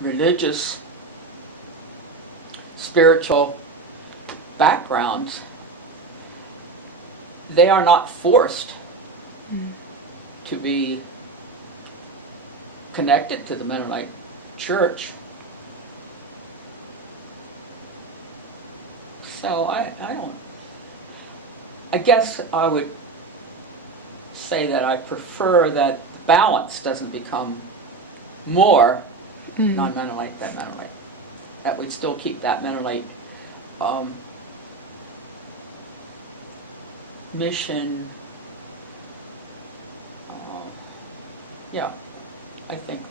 religious, spiritual backgrounds, they are not forced to be connected to the Mennonite church. So I guess I would say that I prefer that the balance doesn't become more non-Mennonite than Mennonite. That we'd still keep that Mennonite mission. Yeah, I think.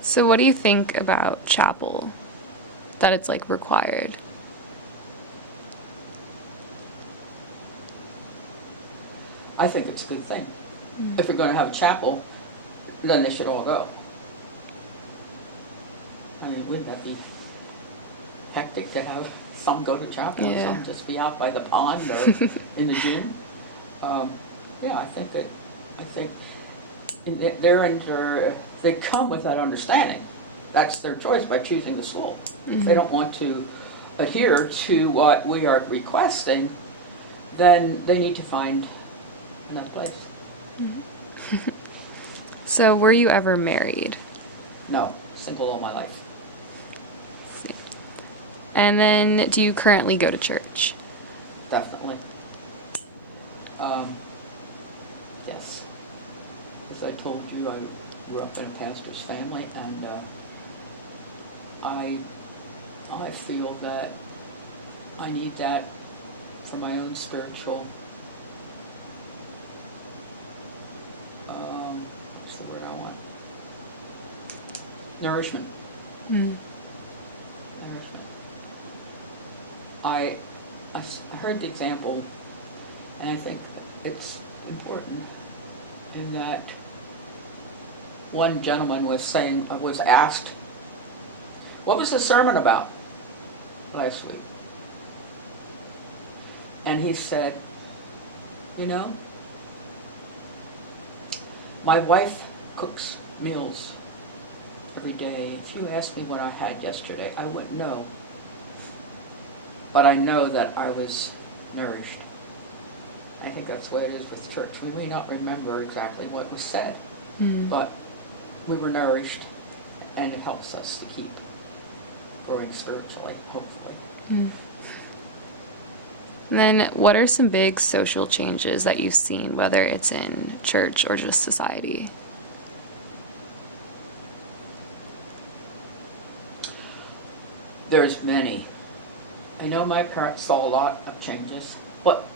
So what do you think about chapel? That it's like required? I think it's a good thing. If we're going to have a chapel, then they should all go. I mean, wouldn't that be hectic to have some go to chapel and some just be out by the pond or in the gym? Yeah, I think they come with that understanding. That's their choice by choosing the school. If they don't want to adhere to what we are requesting, then they need to find another place. So were you ever married? No, single all my life. And then do you currently go to church? Definitely. Yes. As I told you, I grew up in a pastor's family, and I feel that I need that for my own spiritual, what's the word I want? Nourishment. Nourishment. I heard the example, and I think it's important in that one gentleman was asked, what was the sermon about last week? And he said, you know, my wife cooks meals every day. If you asked me what I had yesterday, I wouldn't know. But I know that I was nourished. I think that's the way it is with church. We may not remember exactly what was said, but we were nourished, and it helps us to keep growing spiritually, hopefully. And then what are some big social changes that you've seen, whether it's in church or just society? There's many. I know my parents saw a lot of changes, but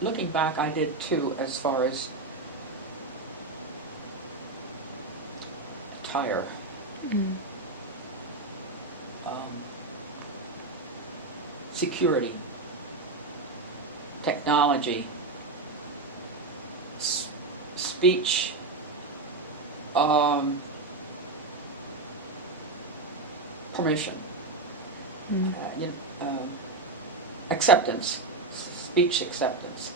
looking back, I did too, as far as attire. Security, technology, speech, permission, acceptance, speech acceptance.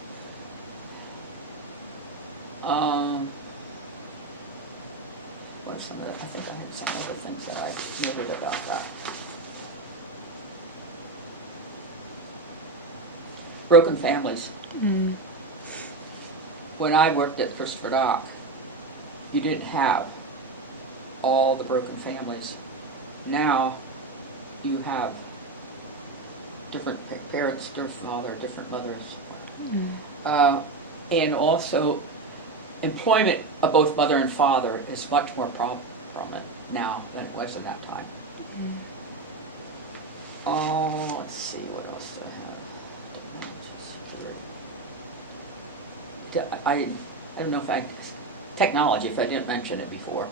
What are some of the, I think I had some other things that I noted about that. Broken families. When I worked at Christopher Dock, you didn't have all the broken families. Now you have different parents, different father, different mothers. And also employment of both mother and father is much more prominent now than it was in that time. Oh, let's see, what else do I have? Security. I don't know if technology, if I didn't mention it before.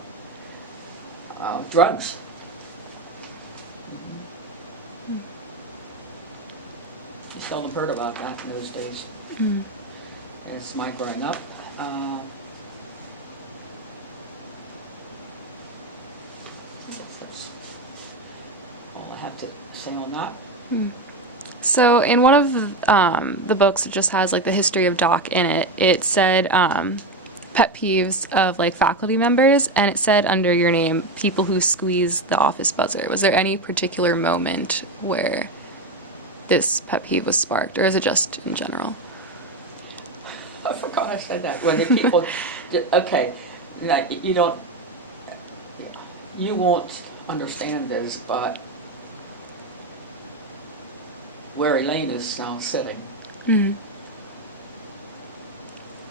Drugs. You seldom heard about that in those days. It's my growing up. I guess that's all I have to say on that. So in one of the books that just has like the history of Doc in it, it said pet peeves of like faculty members, and it said under your name, people who squeeze the office buzzer. Was there any particular moment where this pet peeve was sparked, or is it just in general? I forgot I said that. When the people, okay, now, you don't, you won't understand this, but where Elaine is now sitting, Mm-hmm.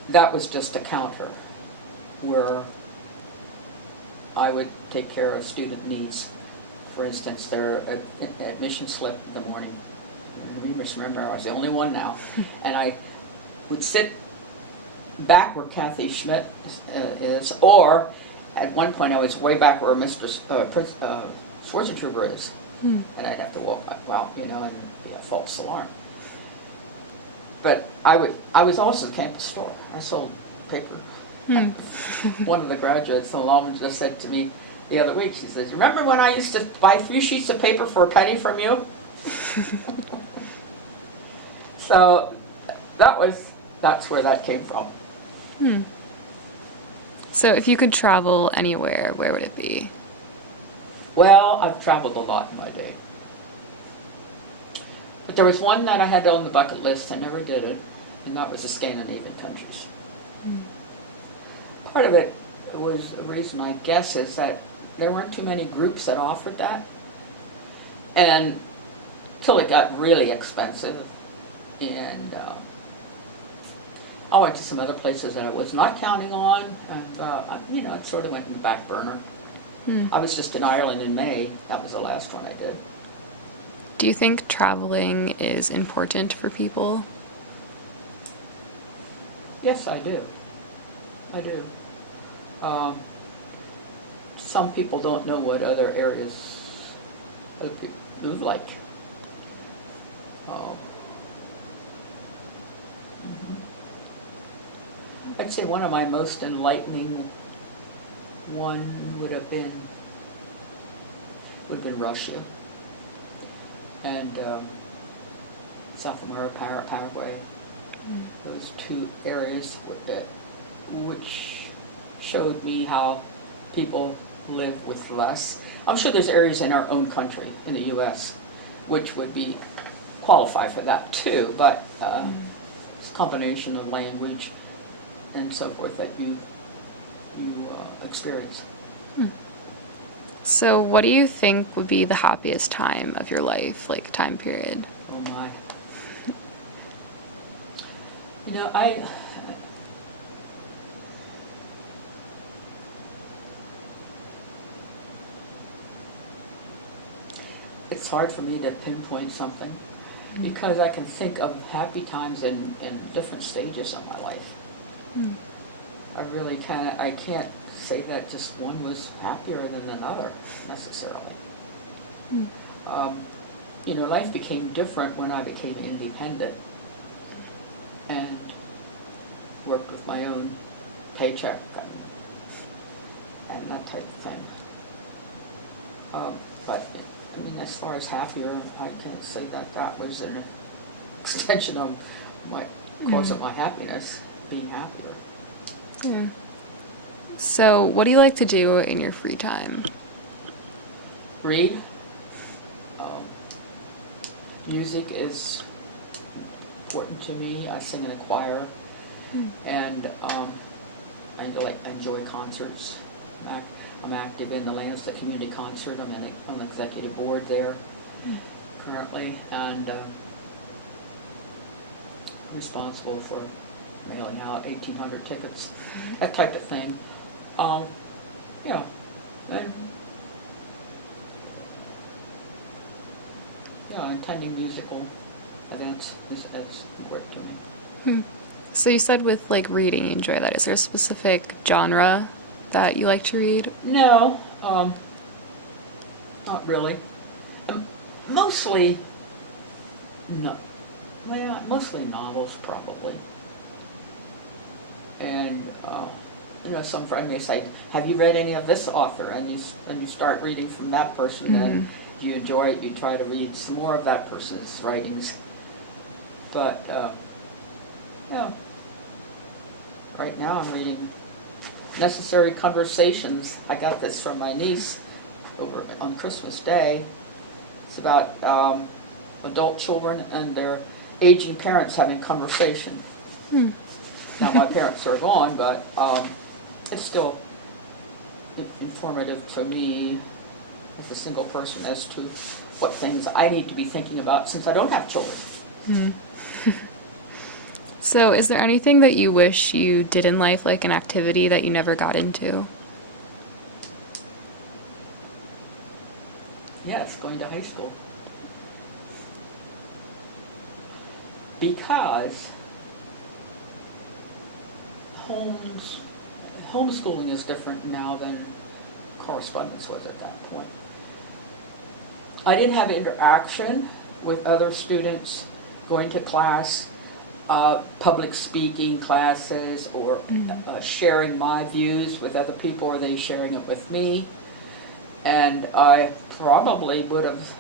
that was just a counter where I would take care of student needs. For instance, their admission slip in the morning. You must remember I was the only one now. And I would sit back where Kathy Schmidt is, or at one point I was way back where Mr. Schwarzentroober is. And I'd have to walk out, and be a false alarm. But I was also at the campus store. I sold paper. One of the graduates, the alum, just said to me the other week, she says, "Remember when I used to buy 3 sheets of paper for a penny from you?" So that's where that came from. So if you could travel anywhere, where would it be? Well, I've traveled a lot in my day. But there was one that I had on the bucket list. I never did it, and that was the Scandinavian countries. Part of it was a reason, I guess, is that there weren't too many groups that offered that. And till it got really expensive, and I went to some other places that I was not counting on, and it sort of went in the back burner. I was just in Ireland in May. That was the last one I did. Do you think traveling is important for people? Yes, I do. I do. Some people don't know what other areas other people live like. I'd say one of my most enlightening one would have been Russia and South America, Paraguay. Those 2 areas which showed me how people live with less. I'm sure there's areas in our own country, in the U.S., which would qualify for that too, but it's a combination of language and so forth that you experience. So what do you think would be the happiest time of your life, like time period? Oh my. It's hard for me to pinpoint something because I can think of happy times in different stages of my life. I really I can't say that just one was happier than another necessarily. Life became different when I became independent and worked with my own paycheck and that type of thing. But as far as happier, I can't say that was an extension of my cause of my happiness, being happier. Yeah. So what do you like to do in your free time? Read. Music is important to me. I sing in a choir, and I enjoy concerts. I'm active in the Lansdale Community Concert. I'm on the executive board there currently, and responsible for mailing out 1,800 tickets, that type of thing. And attending musical events is important to me. So you said with reading you enjoy that. Is there a specific genre that you like to read? No, not really. Mostly novels probably. And some friend may say, "Have you read any of this author?" And you start reading from that person, and you enjoy it. You try to read some more of that person's writings. But right now I'm reading necessary conversations. I got this from my niece over on Christmas Day. It's about adult children and their aging parents having conversation. Now my parents are gone, but it's still informative for me as a single person as to what things I need to be thinking about since I don't have children. So is there anything that you wish you did in life, like an activity that you never got into? Yes, going to high school. Because homeschooling is different now than correspondence was at that point. I didn't have interaction with other students going to class, public speaking classes, or sharing my views with other people, or they sharing it with me. And I probably would have,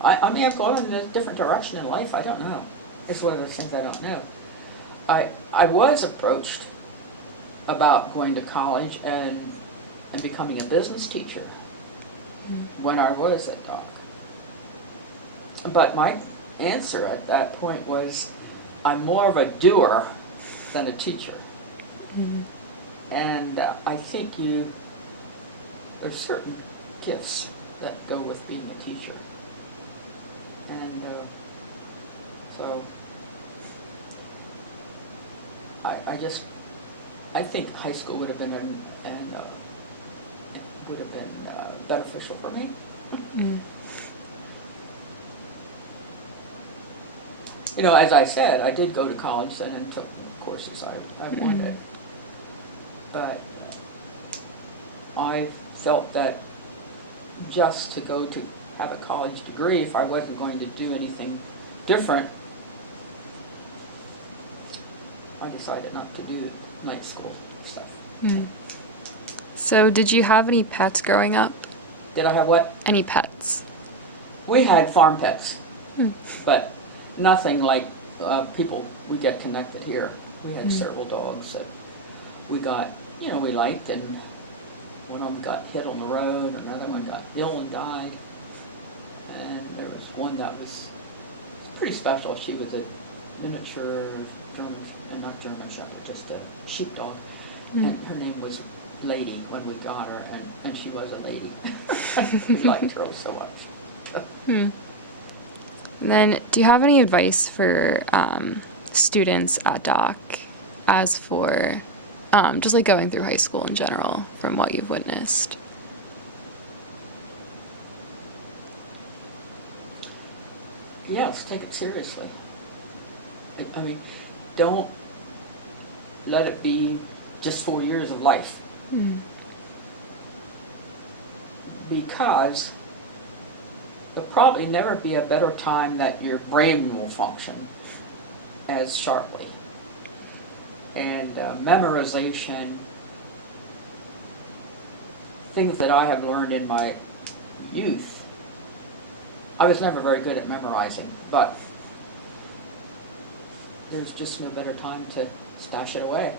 I may have gone in a different direction in life, I don't know. It's one of those things I don't know. I was approached about going to college and becoming a business teacher when I was at Doc. But my answer at that point was, I'm more of a doer than a teacher. And I think there's certain gifts that go with being a teacher. And so I think high school would have been beneficial for me. You know, as I said, I did go to college then and took courses I wanted. But I felt that just to go to have a college degree, if I wasn't going to do anything different, I decided not to do night school stuff. So did you have any pets growing up? Did I have what? Any pets? We had farm pets, but nothing like people we get connected here. We had several dogs that we got, we liked, and one of them got hit on the road, another one got ill and died, and there was one that was pretty special. She was a miniature not German Shepherd, just a sheepdog, and her name was Lady when we got her, and she was a lady. We liked her so much. And then, do you have any advice for students at Doc as for just like going through high school in general from what you've witnessed? Yes, take it seriously. I mean, don't let it be just 4 years of life. Because there'll probably never be a better time that your brain will function as sharply. And memorization, things that I have learned in my youth, I was never very good at memorizing, but there's just no better time to stash it away.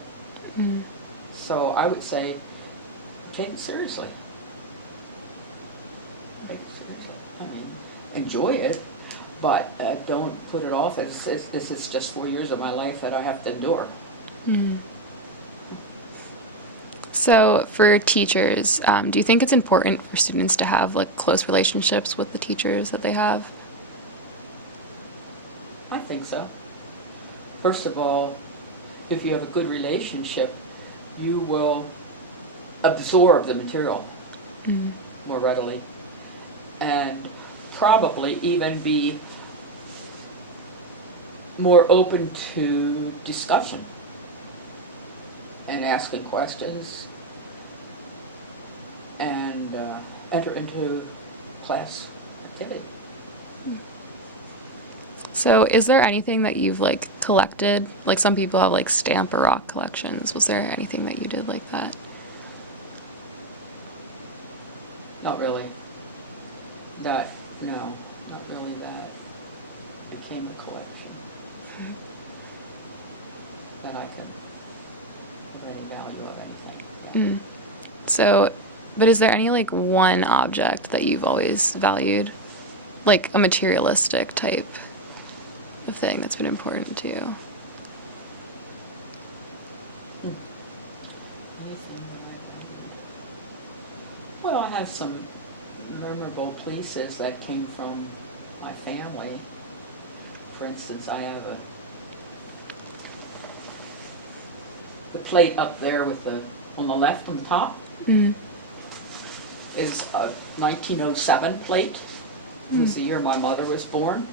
So I would say, take it seriously. Take it seriously. I mean, enjoy it, but don't put it off as it's just 4 years of my life that I have to endure. So for teachers, do you think it's important for students to have like close relationships with the teachers that they have? I think so. First of all, if you have a good relationship, you will absorb the material more readily, and probably even be more open to discussion and asking questions, and enter into class activity. So is there anything that you've like collected? Like some people have like stamp or rock collections. Was there anything that you did like that? Not really. No, not really that became a collection that I can any value of anything. Yeah. Mm. So, but is there any like one object that you've always valued? Like a materialistic type of thing that's been important to you? Anything that I valued? Well, I have some memorable pieces that came from my family. For instance, I have the plate up there with on the left on the top is a 1907 plate. It was the year my mother was born,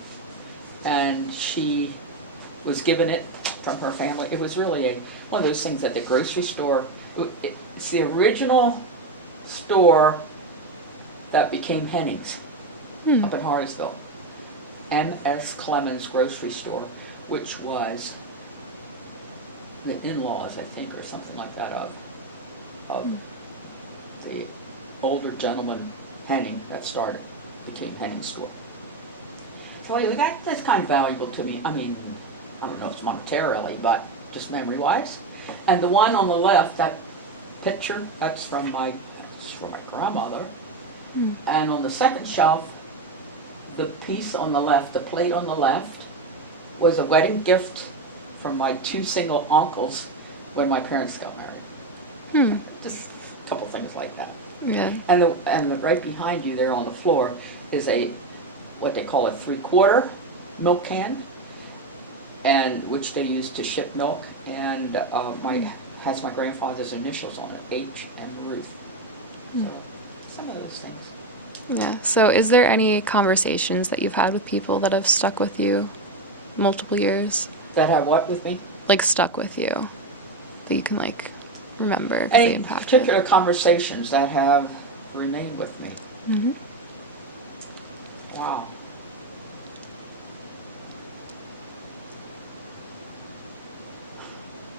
and she was given it from her family. It was really one of those things at the grocery store. It's the original store that became Henning's up in Harrisville. M.S. Clemens Grocery Store, which was the in-laws, I think, or something like that of the older gentleman Henning that became Henning's store. So anyway, that's kind of valuable to me. I mean, I don't know if it's monetarily, but just memory-wise. And the one on the left, that picture, that's from my grandmother. And on the second shelf, the piece on the left, the plate on the left, was a wedding gift from my two single uncles when my parents got married. Just a couple things like that. Yeah. And the right behind you there on the floor is what they call a 3/4 milk can, and which they use to ship milk, and has my grandfather's initials on it, H and Ruth. So some of those things. Yeah. So is there any conversations that you've had with people that have stuck with you multiple years? That have what with me? Like stuck with you that you can like remember? 'Cause they Any impacted. particular conversations that have remained with me? Mm-hmm. Wow.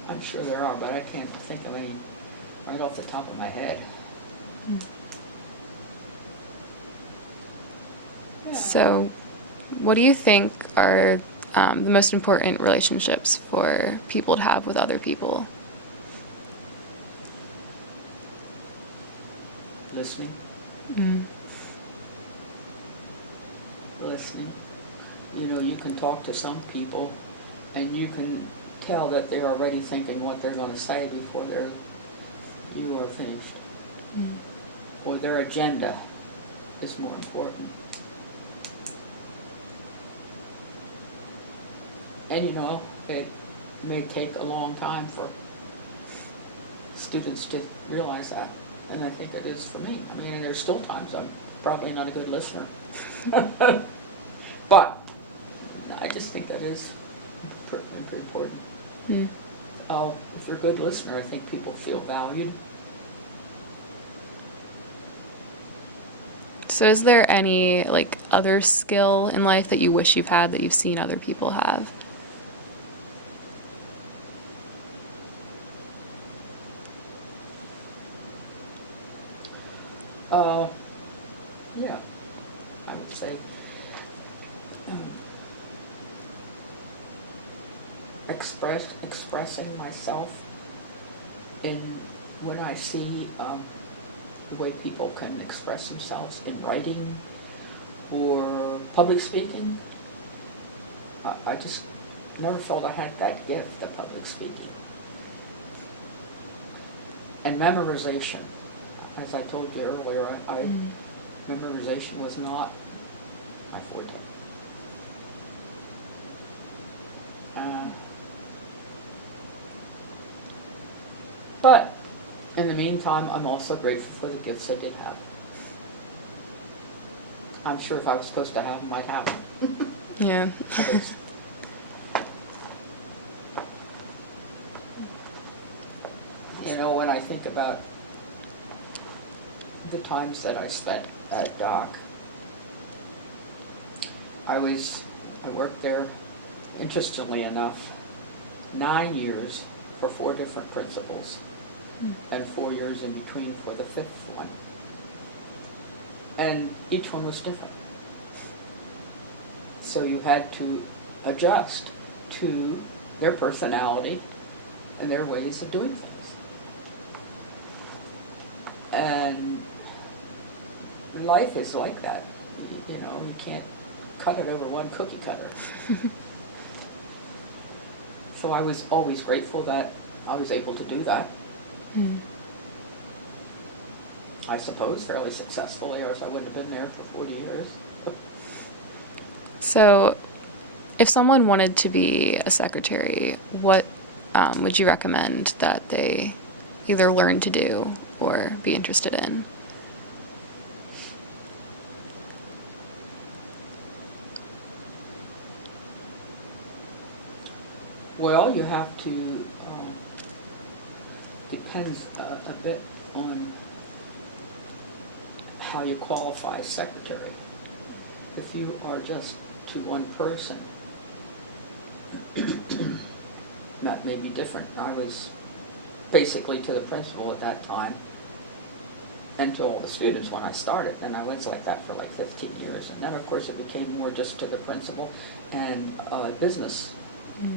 I'm sure there are, but I can't think of any right off the top of my head. Yeah. So, what do you think are the most important relationships for people to have with other people? Listening. Listening. You know, you can talk to some people and you can tell that they're already thinking what they're going to say before you are finished. Or their agenda is more important. And you know, it may take a long time for students to realize that. And I think it is for me. I mean, and there's still times I'm probably not a good listener. But I just think that is pretty important. If you're a good listener, I think people feel valued. So is there any like other skill in life that you wish you've had that you've seen other people have? Yeah, I would say expressing myself in when I see the way people can express themselves in writing or public speaking. I just never felt I had that gift of public speaking. And memorization. As I told you earlier, memorization was not my forte. But in the meantime, I'm also grateful for the gifts I did have. I'm sure if I was supposed to have them, I'd have them. Yeah. You know, when I think about the times that I spent at Doc, I worked there, interestingly enough, 9 years for 4 different principals, and 4 years in between for the 5th one. And each one was different. So you had to adjust to their personality and their ways of doing things. And life is like that. You know, you can't cut it over one cookie cutter. So I was always grateful that I was able to do that. Mm. I suppose fairly successfully, or else I wouldn't have been there for 40 years. So, if someone wanted to be a secretary, what would you recommend that they either learn to do or be interested in? Well, you have to, depends a bit on how you qualify secretary. If you are just to one person, that may be different. I was basically to the principal at that time and to all the students when I started, and I was like that for like 15 years. And then of course it became more just to the principal and business.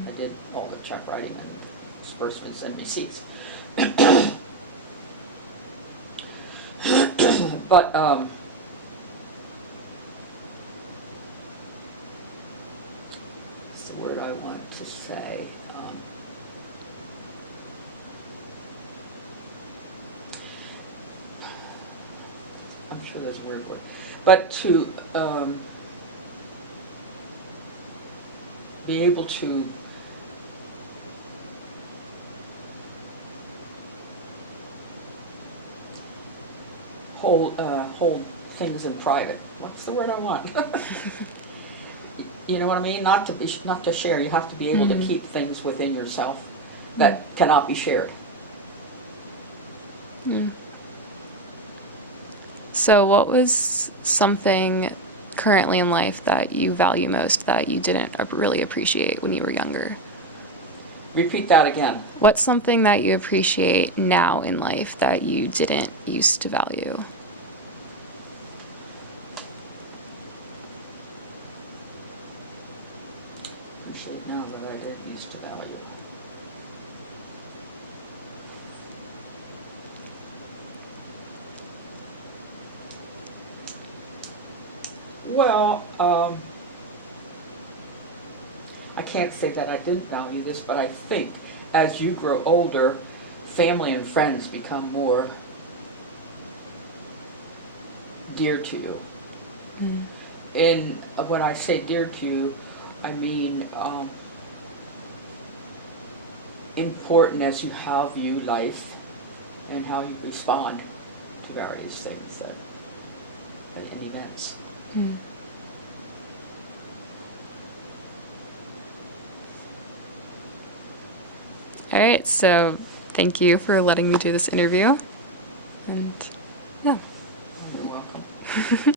I did all the check writing and disbursements and receipts. But what's the word I want to say? I'm sure there's a word for it. But to be able to hold things in private. What's the word I want? You know what I mean? Not to share. You have to be able to keep things within yourself that cannot be shared. Mm. So what was something currently in life that you value most that you didn't really appreciate when you were younger? Repeat that again. What's something that you appreciate now in life that you didn't used to value? Appreciate now that I didn't used to value. Well, I can't say that I didn't value this, but I think as you grow older, family and friends become more dear to you. Mm. And when I say dear to you, I mean important as you how view life and how you respond to various things and events. Mm. All right, so thank you for letting me do this interview. And yeah. Oh, you're welcome.